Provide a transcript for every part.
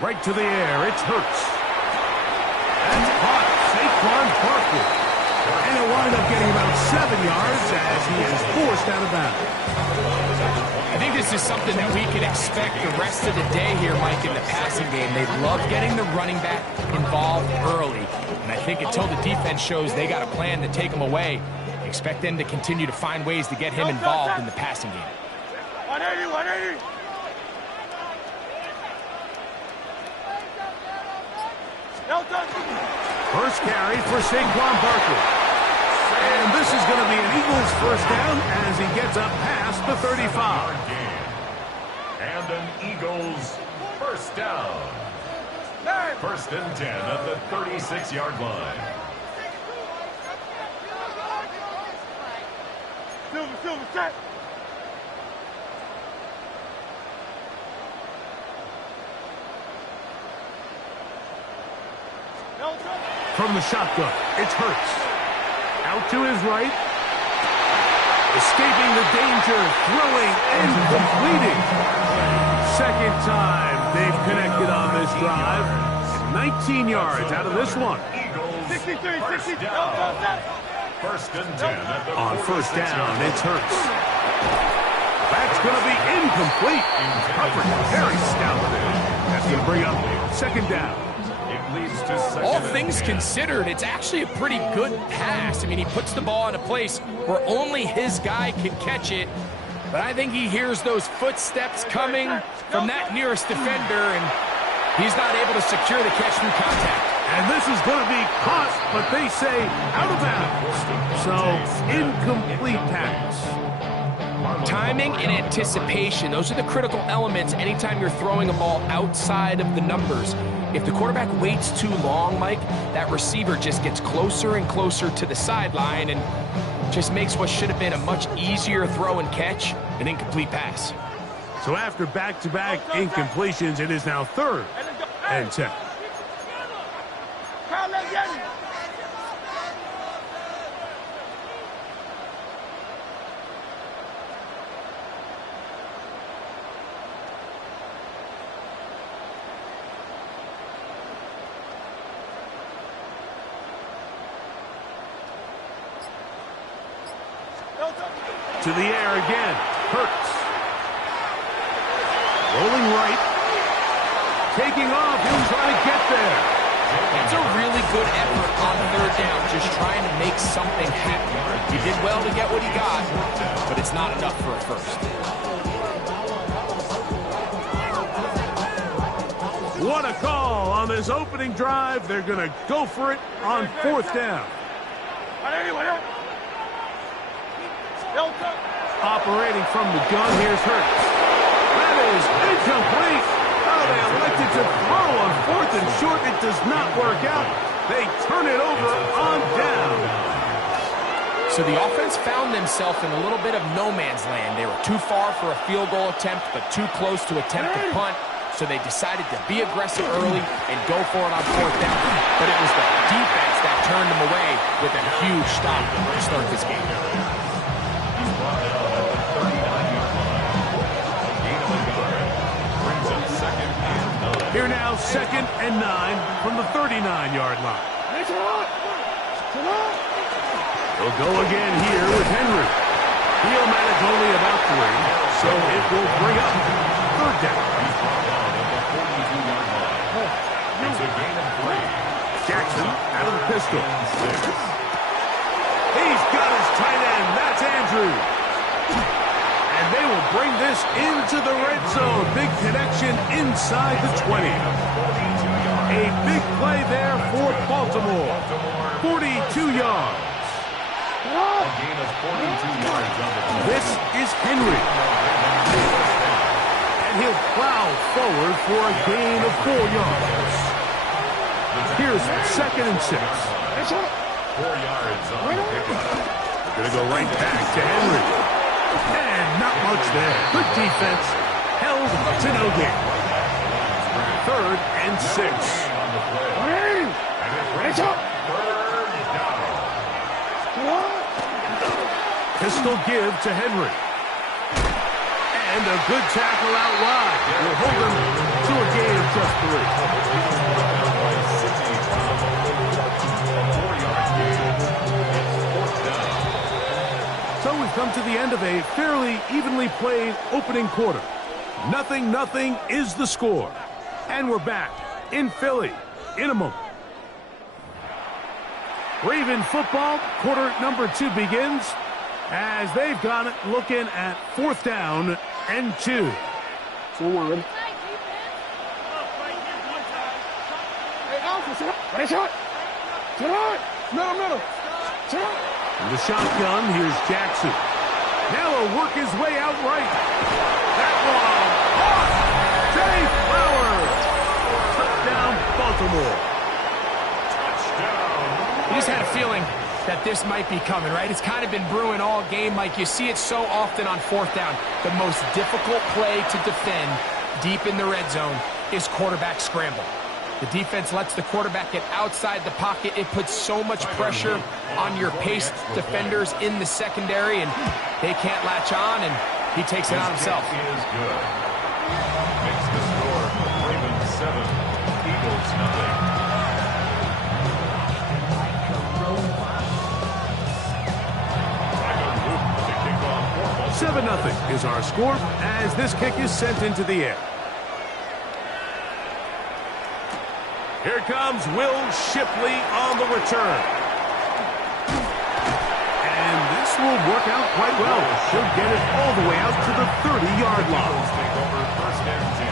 Right to the air, it's Hurts. That's caught, Saquon Barkley. And he'll wind up getting about 7 yards as he is forced out of bounds. I think this is something that we can expect the rest of the day here, Mike, in the passing game. They love getting the running back involved early. And I think until the defense shows they got a plan to take him away, expect them to continue to find ways to get him involved in the passing game. 180, 180. First carry for Saquon Barkley. And this is going to be an Eagles first down as he gets up past the 35. And an Eagles first down. First and 10 at the 36-yard line. Silver, set. From the shotgun, it's Hurts. Out to his right. Escaping the danger, throwing and completing. Second time they've connected on this drive. 19 yards out of this one. Eagles 63, first 60. down. First and 10 at the On first down, it's Hurts. That's going to be incomplete. Covered very stoutly. That's going to bring up second down. All things considered, it's actually a pretty good pass. I mean, he puts the ball in a place where only his guy can catch it. But I think he hears those footsteps coming from that nearest defender, and he's not able to secure the catch through contact. And this is going to be caught, but they say out of bounds. So, incomplete pass. Timing and anticipation, those are the critical elements anytime you're throwing a ball outside of the numbers. If the quarterback waits too long, Mike, that receiver just gets closer and closer to the sideline and just makes what should have been a much easier throw and catch an incomplete pass. So after back-to-back incompletions, it is now third and 10. To the air again. Hurts. Rolling right. Taking off. He'll try to get there. It's a really good effort on third down, just trying to make something happen. He did well to get what he got, but it's not enough for a first. What a call on this opening drive. They're going to go for it on fourth down. Operating from the gun, here's Hurts. That is incomplete. Oh, they elected to throw on fourth and short. It does not work out. They turn it over on down. So the offense found themselves in a little bit of no man's land. They were too far for a field goal attempt, but too close to attempt a punt. So they decided to be aggressive early and go for it on fourth down. But it was the defense that turned them away with a huge stop to start this game. Here now, second and 9 from the 39-yard line. They'll go again here with Henry. He'll manage only about 3, so it will bring up third down. It's a gain of 3. Jackson out of the pistol. He's got his tight end. That's Andrews. And they will bring this into the red zone. Big connection inside the 20. A big play there for Baltimore. 42 yards. A gain of 42 yards on the play. This is Henry. And he'll plow forward for a gain of 4 yards. Here's second and 6. 4 yards on the pickup. Going to go right back to Henry. And not much there. Good defense. Held to no gain. Third and 6. Pistol give to Henry. And a good tackle out wide. Will hold them to a gain of just 3. So we've come to the end of a fairly evenly played opening quarter. 0-0 is the score. And we're back in Philly in a moment. Raven football, quarter number 2 begins as they've got it looking at 4th down and 2. 2-1. In the shotgun, here's Jackson. Now he'll work his way out right. That one, caught! Jay Flowers! Touchdown, Baltimore. You just had a feeling that this might be coming, right? It's kind of been brewing all game, Mike. You see it so often on 4th down. The most difficult play to defend deep in the red zone is quarterback scramble. The defense lets the quarterback get outside the pocket. It puts so much pressure on your paced defenders in the secondary, and they can't latch on, and he takes it on himself. Is good. Makes the score Ravens 7, Eagles 9. 7-0 is our score as this kick is sent into the air. Here comes Will Shipley on the return. And this will work out quite well. He'll get it all the way out to the 30-yard line. Take over 1st and 10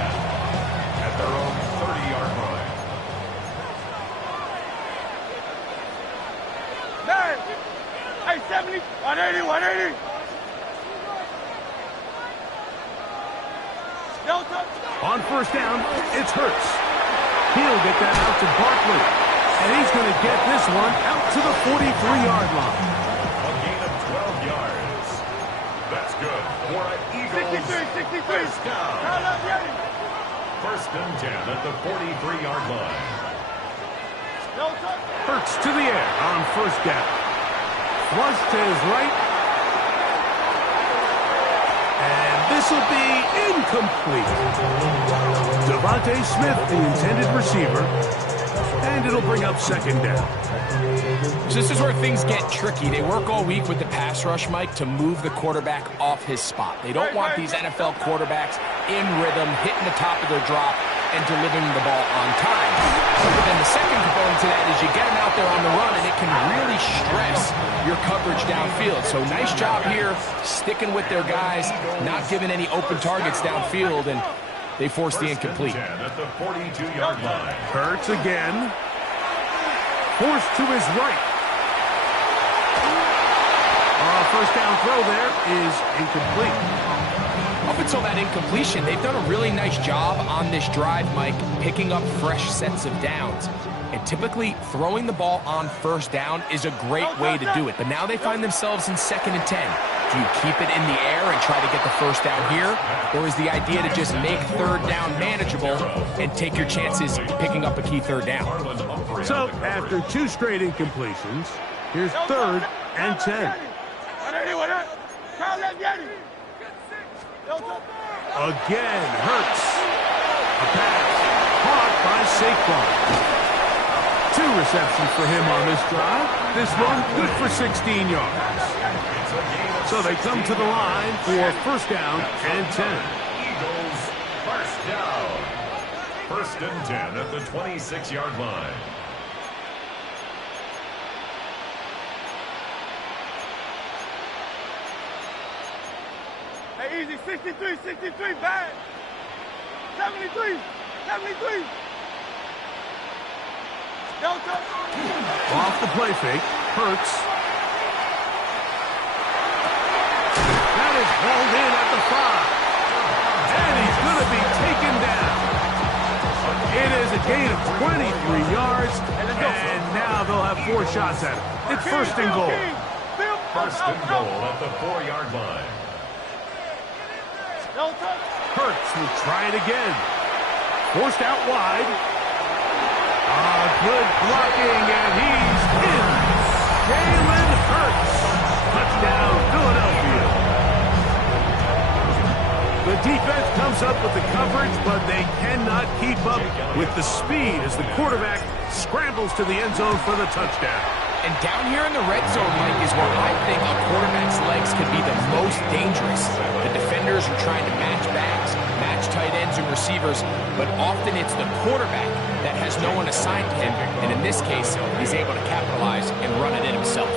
at their own 30-yard line. Hey, 70, 180, 180. On 1st down, it's Hurts. He'll get that out to Barkley. And he's going to get this one out to the 43-yard line. A gain of 12 yards. That's good for an Eagles 63. first down. 1st and 10 at the 43-yard line. Hurts to the air on 1st down. Flush to his right. And this will be incomplete. Devontae Smith, the intended receiver. And it'll bring up 2nd down. So this is where things get tricky. They work all week with the pass rush, Mike, to move the quarterback off his spot. They don't want these NFL quarterbacks in rhythm, hitting the top of their drop, and delivering the ball on time. But then the second component to that is you get them out there on the run, and it can really stress your coverage downfield. So nice job here, sticking with their guys, not giving any open targets downfield, and they force the incomplete. 10 at the 42-yard line. Hurts again. Forced to his right. 1st down throw there is incomplete. Up until that incompletion, they've done a really nice job on this drive, Mike, picking up fresh sets of downs. And typically, throwing the ball on 1st down is a great way to do it. But now they find themselves in 2nd and 10. Do you keep it in the air and try to get the 1st down here? Or is the idea to just make 3rd down manageable and take your chances picking up a key 3rd down? So, after 2 straight incompletions, here's 3rd and 10. Again, Hurts. A pass caught by Saquon. 2 receptions for him on this drive. This one good for 16 yards. So they come to the line for 1st down and 10. Eagles 1st down. 1st and 10 at the 26-yard line. Hey, easy, 63, bad. 73. Off the play fake, Hurts. That is hauled in at the 5. And he's going to be taken down. It is a gain of 23 yards, and now they'll have 4 shots at it. It's 1st and goal. 1st and goal at the 4-yard line. Hurts will try it again. Forced out wide. Good blocking, and he's in. Jalen Hurts. Touchdown, Philadelphia. The defense comes up with the coverage, but they cannot keep up with the speed as the quarterback scrambles to the end zone for the touchdown. And down here in the red zone, Mike, is where I think a quarterback's legs can be the most dangerous. The defenders are trying to match backs, match tight ends and receivers, but often it's the quarterback that has no one assigned to him, and in this case, he's able to capitalize and run it in himself.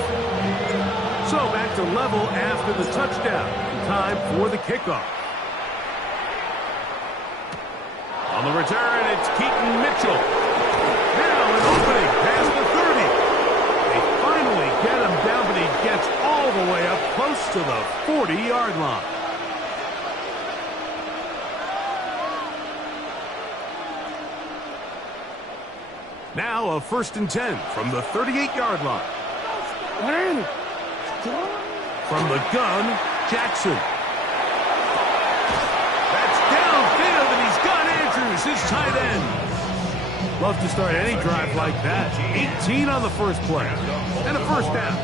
So back to level after the touchdown. Time for the kickoff. On the return, it's Keaton Mitchell. Now an opening past the 30. They finally get him down, but he gets all the way up close to the 40-yard line. Now a 1st and 10 from the 38-yard line. From the gun, Jackson. That's downfield, and he's got Andrews, his tight end. Love to start any drive like that. 18 on the first play. And a first down.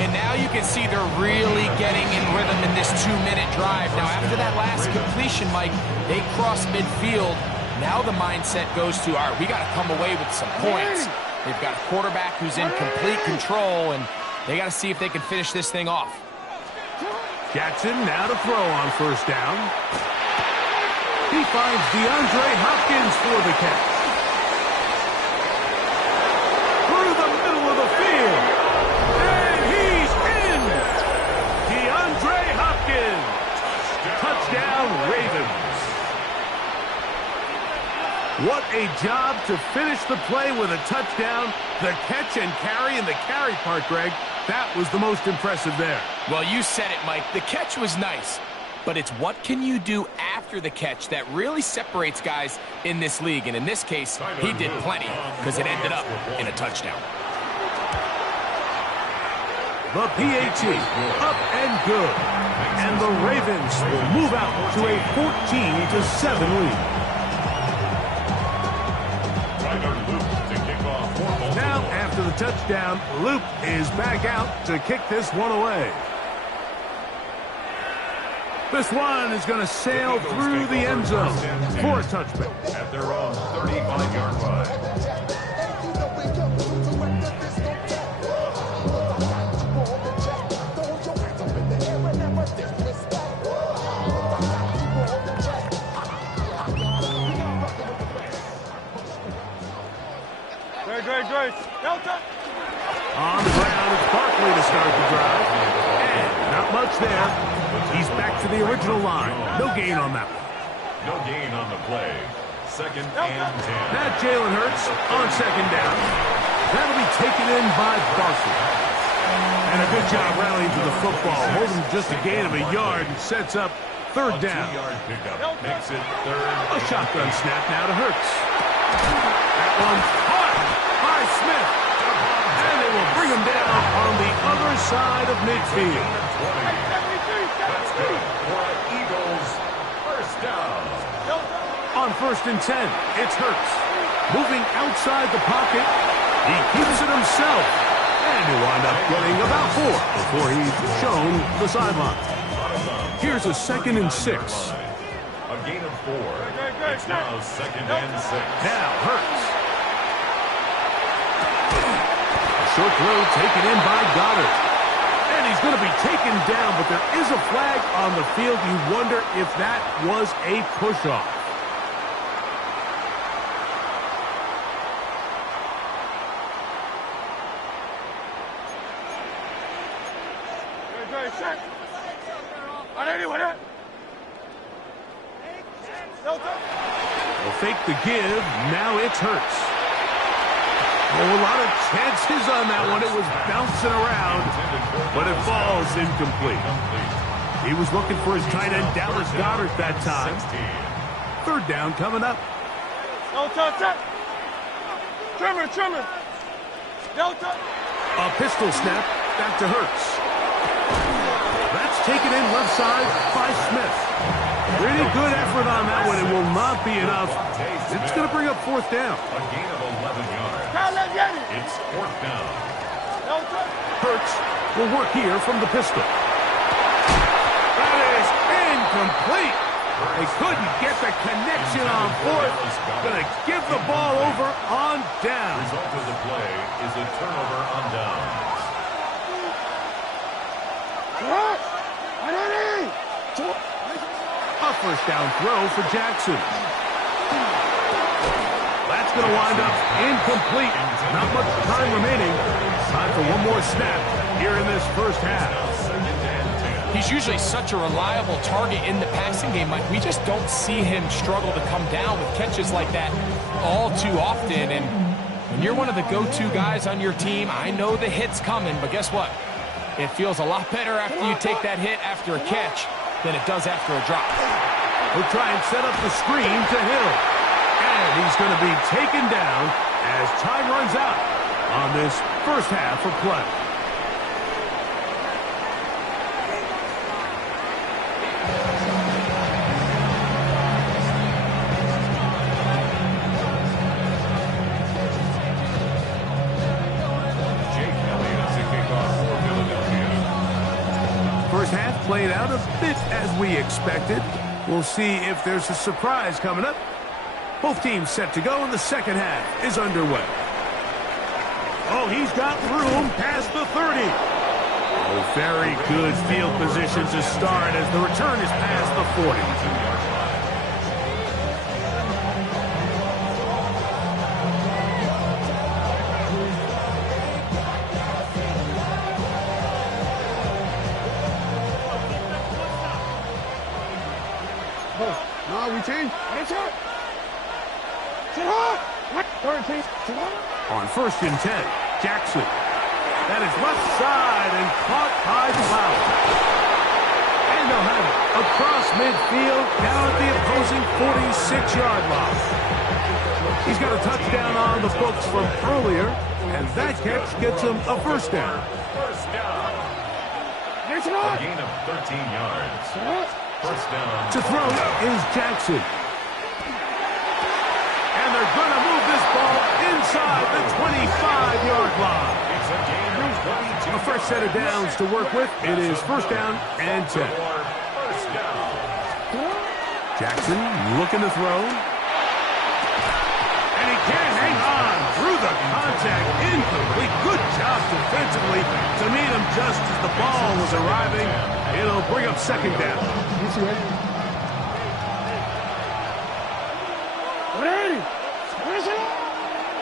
And now you can see they're really getting in rhythm in this 2-minute drive. Now, after that last completion, Mike, they cross midfield. Now the mindset goes to, all right, we got to come away with some points. They've got a quarterback who's in complete control, and they got to see if they can finish this thing off. Jackson now to throw on first down. He finds DeAndre Hopkins for the catch. Through the middle of the field. And he's in. DeAndre Hopkins. Touchdown, Ravens. What a job to finish the play with a touchdown. The catch and carry, and the carry part, Greg, that was the most impressive there. Well, you said it, Mike. The catch was nice, but it's what can you do after the catch that really separates guys in this league. And in this case, he did plenty because it ended up in a touchdown. The PAT, up and good. And the Ravens will move out to a 14-7 lead. Now, after the touchdown, Luke is back out to kick this one away. This one is going to sail through the end zone for a touchback. At their own 35-yard line. On the ground, it's Barkley to start the drive. And not much there. He's back to the original line. No gain on that one. No gain on the play. 2nd and 10. Now Jalen Hurts on 2nd down. That'll be taken in by Barkley. And a good job rallying to the football. Holding just a gain of a yard and sets up 3rd down. 2-yard pickup makes it 3rd. A shotgun snap now to Hurts. That one's caught by Smith. And they will bring him down on the other side of midfield. That's good for an Eagles first down. On 1st and 10, it's Hurts. Moving outside the pocket. He keeps it himself. And he'll wind up getting about 4 before he's shown the sideline. Here's a 2nd and 6. A gain of 4. It's now 2nd and 6. Now Hurts. A short throw taken in by Goddard. And he's going to be taken down, but there is a flag on the field. You wonder if that was a push-off. They'll fake the give. Now it's Hurts. Oh, a lot of chances on that one. It was bouncing around, but it falls incomplete. He was looking for his tight end, Dallas Goedert, that time. 3rd down coming up. Trimmer. A pistol snap back to Hurts. That's taken in left side by Smith. Pretty good effort on that one. It will not be enough. It's going to bring up 4th down. A gain of 11 yards. It's 4th down. Hurts will work here from the pistol. That is complete. They couldn't get the connection on fourth. Gonna give the ball over on down. Result of the play is a turnover on downs. A first down throw for Jackson. That's going to wind up incomplete. Not much time remaining. Time for one more snap here in this first half. He's usually such a reliable target in the passing game, Mike. We just don't see him struggle to come down with catches like that all too often. And when you're one of the go-to guys on your team, I know the hit's coming, but guess what? It feels a lot better after you take that hit after a catch than it does after a drop. He'll try and set up the screen to Hill. And he's going to be taken down as time runs out on this first half of play. First half played out a bit as we expected. We'll see if there's a surprise coming up. Both teams set to go, and the second half is underway. Oh, he's got room past the 30. Oh, very good field position to start as the return is past the 40. No, we change. On first and 10, Jackson. That is left side and caught by Flower. And they'll have it across midfield down at the opposing 46-yard line. He's got a touchdown on the books from earlier, and that catch gets him a first down. First down. A gain of 13 yards. First down. To throw is Jackson. And they're going to move this ball inside the 25-yard line. It's a gain of 22. A fresh set of downs to work with. It is first down and 10. First down. Jackson looking to throw. And he can't hang on through the contact. Incomplete. Good job defensively to meet him just as the ball was arriving. It'll bring up second down.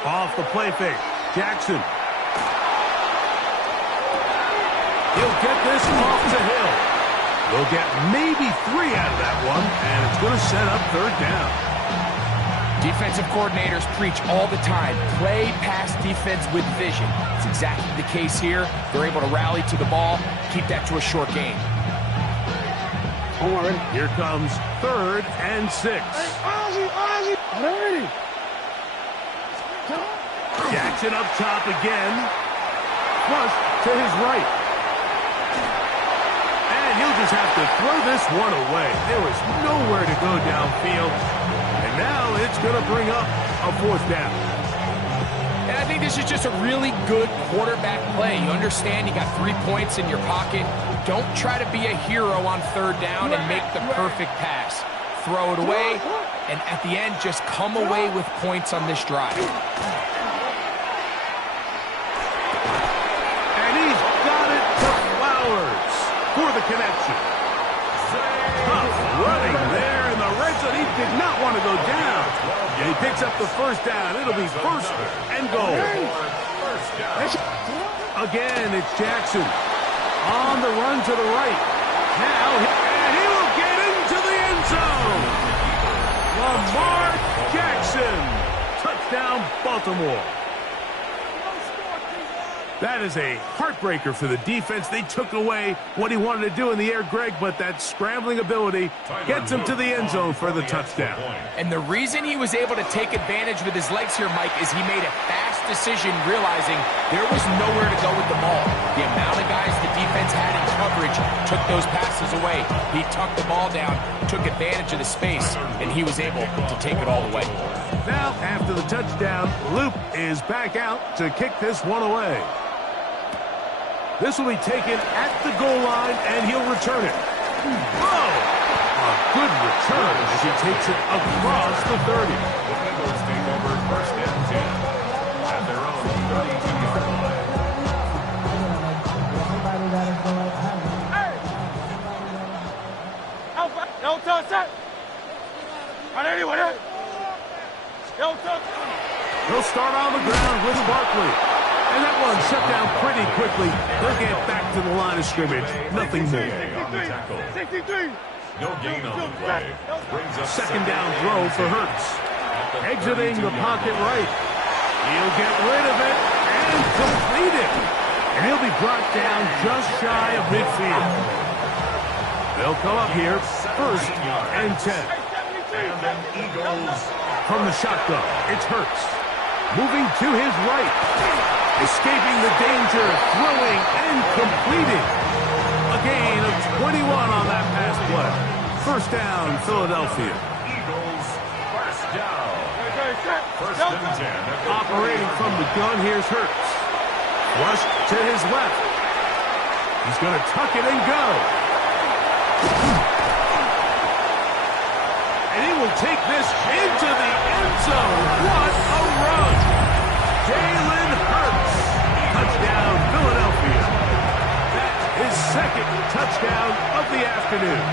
Off the play fake. Jackson. He'll get this off to Hill. They'll get maybe 3 out of that one, and it's going to set up third down. Defensive coordinators preach all the time, play pass defense with vision. It's exactly the case here. They're able to rally to the ball, keep that to a short game. Here comes third and 6. Jackson up top again. Flush to his right. And he'll just have to throw this one away. There was nowhere to go downfield. And now it's going to bring up a fourth down. And I think this is just a really good quarterback play. You understand you got 3 points in your pocket. Don't try to be a hero on third down and make the perfect pass. Throw it away, and at the end, just come away with points on this drive. And he's got it to Flowers for the connection. Tough running there in the red zone. He did not want to go down. And he picks up the first down. It'll be first and goal. Again, it's Jackson on the run to the right. Now, and he will get into the end zone. Lamar Jackson. Touchdown, Baltimore. That is a heartbreaker for the defense. They took away what he wanted to do in the air, Greg, but that scrambling ability gets him to the end zone for the touchdown. And the reason he was able to take advantage with his legs here, Mike, is he made a fast decision realizing there was nowhere to go with the ball. The amount of guys the defense had in coverage took those passes away. He tucked the ball down, took advantage of the space, and he was able to take it all the way. Now, after the touchdown, Loop is back out to kick this one away. This will be taken at the goal line, and he'll return it. Oh! A good return as he takes it across the 30. The Eagles take over 1st and 10 at their own 32-yard line. He'll start on the ground with Barkley. And that one shut down pretty quickly. They'll get back to the line of scrimmage. Nothing more. No gain on the play. Brings up Second down throw for Hurts. Exiting the pocket right. He'll get rid of it and complete it. And he'll be brought down just shy of midfield. They'll come up here, 1st and 10. And then Eagles. From the shotgun, it's Hurts. Moving to his right. Escaping the danger, throwing and completing. A gain of 21 on that pass play. 1st down, Philadelphia. Eagles, 1st down. 1st and 10. Operating from the gun, here's Hurts. Rush to his left. He's going to tuck it and go. And he will take this into the end zone. What a run. Jalen Hurts. Touchdown, Philadelphia. That's his 2nd touchdown of the afternoon.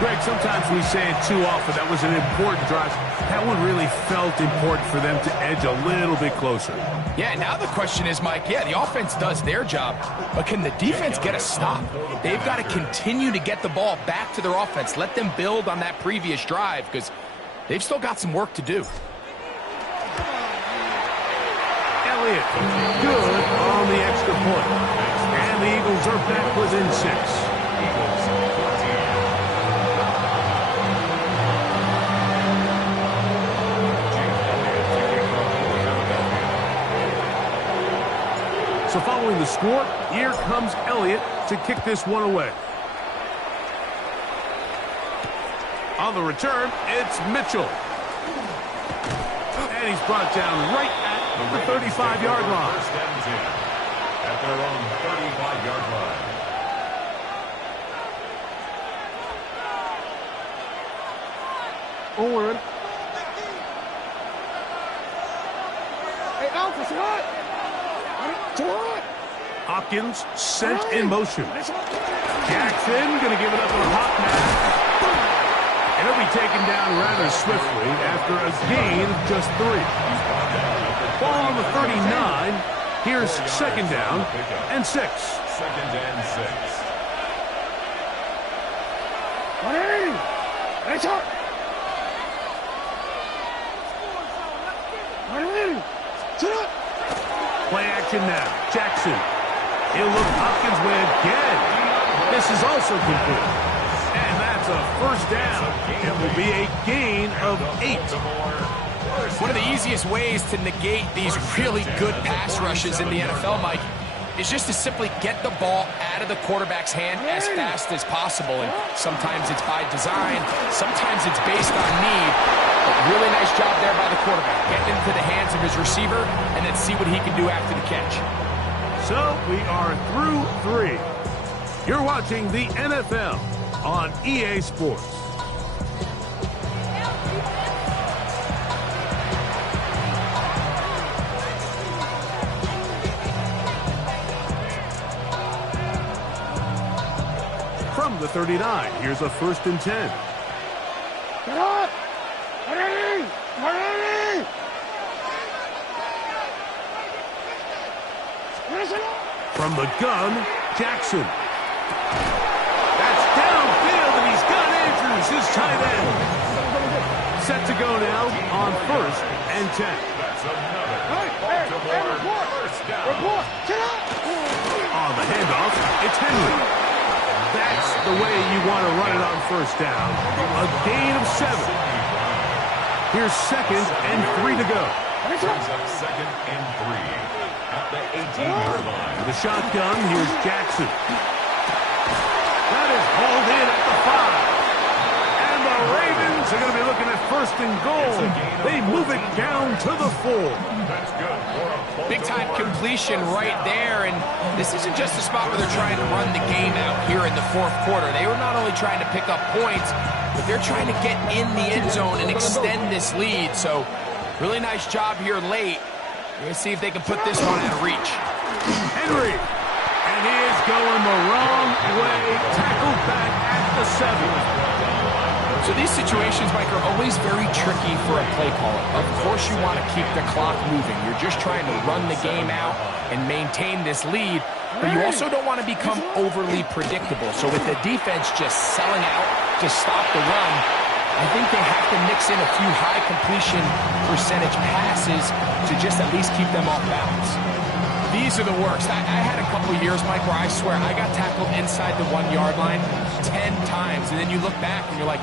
Greg, sometimes we say it too often. That was an important drive. That one really felt important for them to edge a little bit closer. Yeah, now the question is, Mike, yeah, the offense does their job, but can the defense get a stop? They've got to continue to get the ball back to their offense. Let them build on that previous drive because they've still got some work to do. Elliott, good on the extra point. And the Eagles are back within 6. So following the score, here comes Elliott to kick this one away. On the return, it's Mitchell. And he's brought down right at the 35-yard line. 1st and 10 at their own 35-yard line. Owen. Hey, Alpha, what? Hopkins sent in motion. Jackson going to give it up to the hot man. And he'll be taken down rather swiftly after a gain of just 3. Ball on the 39. Here's 2nd down and 6. 2nd and 6. Play action now. Jackson. He'll look Hopkins' way again. This is also complete. And that's a 1st down. It will be a gain of 8. One of the easiest ways to negate these really good pass rushes in the NFL, Mike, is just to simply get the ball out of the quarterback's hand as fast as possible. And sometimes it's by design, sometimes it's based on need. But really nice job there by the quarterback, getting into the hands of his receiver and then see what he can do after the catch. So we are through 3. You're watching the NFL on EA Sports. From the 39, here's a 1st and 10. Get up! Ready! Ready! From the gun, Jackson. That's downfield, and he's got Andrews, his tight end. Set to go now on 1st and 10. That's another Baltimore 1st down. On the handoff, it's Henry. That's the way you want to run it on 1st down. A gain of 7. Here's 2nd and 3 to go. Brings up 2nd and 3 at the 18-yard line. With a shotgun, here's Jackson. That is hauled in at the 5. And the Ravens are going to be looking at first and goal. They move it down to the 4. That's good for a Big-time completion right there, and this isn't just a spot where they're trying to run the game out here in the fourth quarter. They were not only trying to pick up points, but they're trying to get in the end zone and extend this lead. So, really nice job here late. We're going to see if they can put this one out of reach. Henry, and he is going the wrong way. Tackled back at the 7. So these situations, Mike, are always very tricky for a play caller. Of course you want to keep the clock moving. You're just trying to run the game out and maintain this lead, but you also don't want to become overly predictable. So with the defense just selling out to stop the run, I think they have to mix in a few high completion percentage passes to just at least keep them off balance. These are the worst. I had a couple years, Mike, where I swear I got tackled inside the 1-yard line 10 times, and then you look back and you're like,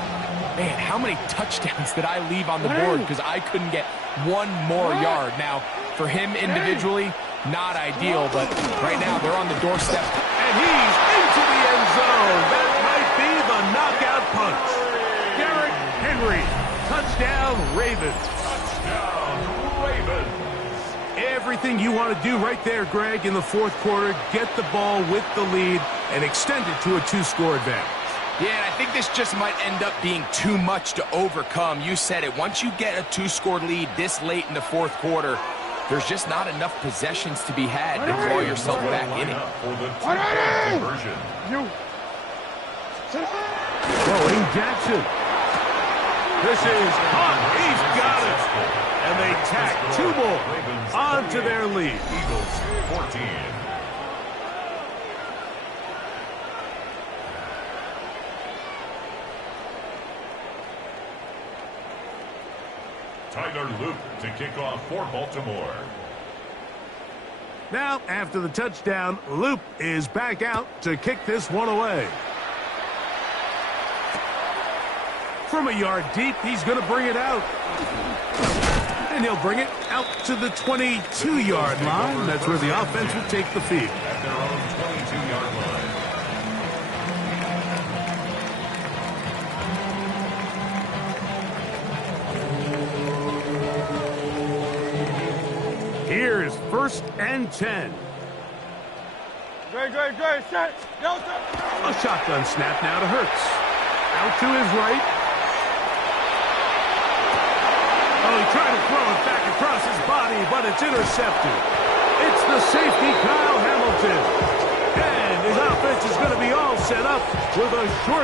man, how many touchdowns did I leave on the board because I couldn't get one more yard? Now, for him individually, not ideal, but right now they're on the doorstep. And he's into the end zone. That might be the knockout punch. Derrick Henry, touchdown Ravens. touchdown, Ravens. Everything you want to do right there, Greg, in the fourth quarter, get the ball with the lead and extend it to a 2-score advantage. Yeah, and I think this just might end up being too much to overcome. You said it. Once you get a 2-score lead this late in the fourth quarter, there's just not enough possessions to be had to draw yourself back in it. For the two-point conversion. Throwing Jackson. This is hot. He's got it. And they tack 2 more onto their lead. Eagles 14. Tyler Luke to kick off for Baltimore. Now, after the touchdown, Loop is back out to kick this one away. From a yard deep, he's going to bring it out. And he'll bring it out to the 22-yard line. That's where the offense will take the field. At their own 22-yard line. Here's 1st and 10. Great, set. A shotgun snap now to Hurts. Out to his right. Oh, he tried to throw it back across his body, but it's intercepted. It's the safety, Kyle Hamilton. And his offense is going to be all set up with a short